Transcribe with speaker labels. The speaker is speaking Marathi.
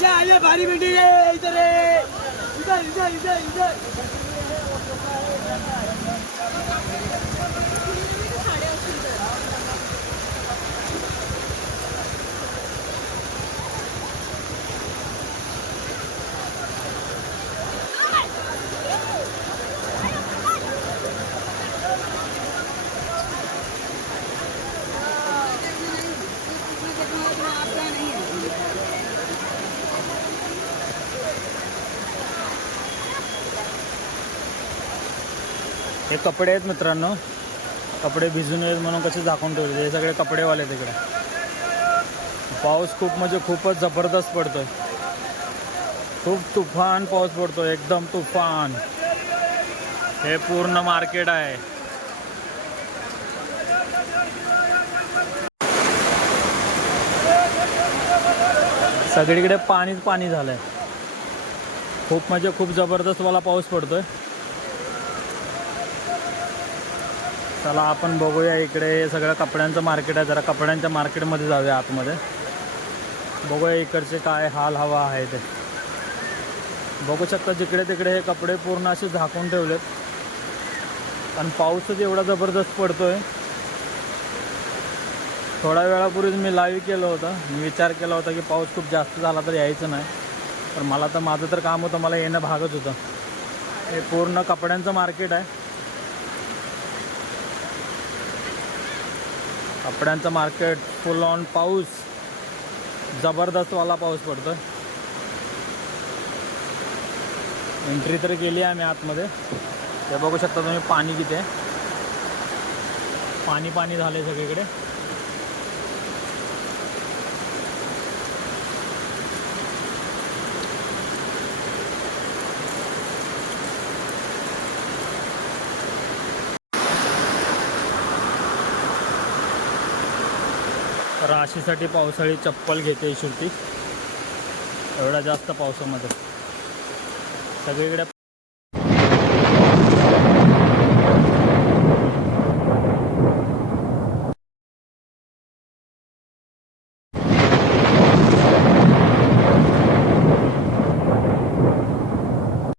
Speaker 1: ये भारी भिंडी रे इधर रे. इधर इधर इधर इधर
Speaker 2: हे कपडे आहेत मित्रांनो. कपडे भिजून नयेत म्हणून कसे झाकून ठेवले हे सगळे कपडेवाले आहेत तिकडे पाऊस खूप म्हणजे खूपच जबरदस्त पडतोय. खूप तुफान पाऊस पडतोय. एकदम तुफान. हे पूर्ण मार्केट आहे. सगळीकडे पाणीच पाणी झालंय. खूप म्हणजे खूप जबरदस्त वाला पाऊस पडतोय. चला आपण बघूया इकडे हे सगळं कपड्यांचं मार्केट आहे. जरा कपड्यांच्या मार्केटमध्ये जाऊया आतमध्ये. बघूया इकडचे काय हाल हवा आहे ते. बघू शकता जिकडे तिकडे हे कपडे पूर्ण असे झाकून ठेवलेत. कारण पाऊसच एवढा जबरदस्त पडतोय. थोड्या वेळापूर्वीच मी लाईव्ह केलं होतं. मी विचार केला होता की पाऊस खूप जास्त झाला तर यायचं नाही. पण मला तर माझं तर काम होतं मला येणं भागच होतं. हे पूर्ण कपड्यांचं मार्केट आहे. कपड्यांचं मार्केट फुल ऑन पाऊस. जबरदस्तवाला पाऊस पडतो एंट्री तर केली आहे आम्ही आतमध्ये. ते बघू शकता तुम्ही पाणी किती आहे. पाणी पाणी झाले सगळीकडे. राशीसाठी पावसाळी चप्पल घेते श्रुती एवढा जास्त पावसामध्ये. सगळीकडे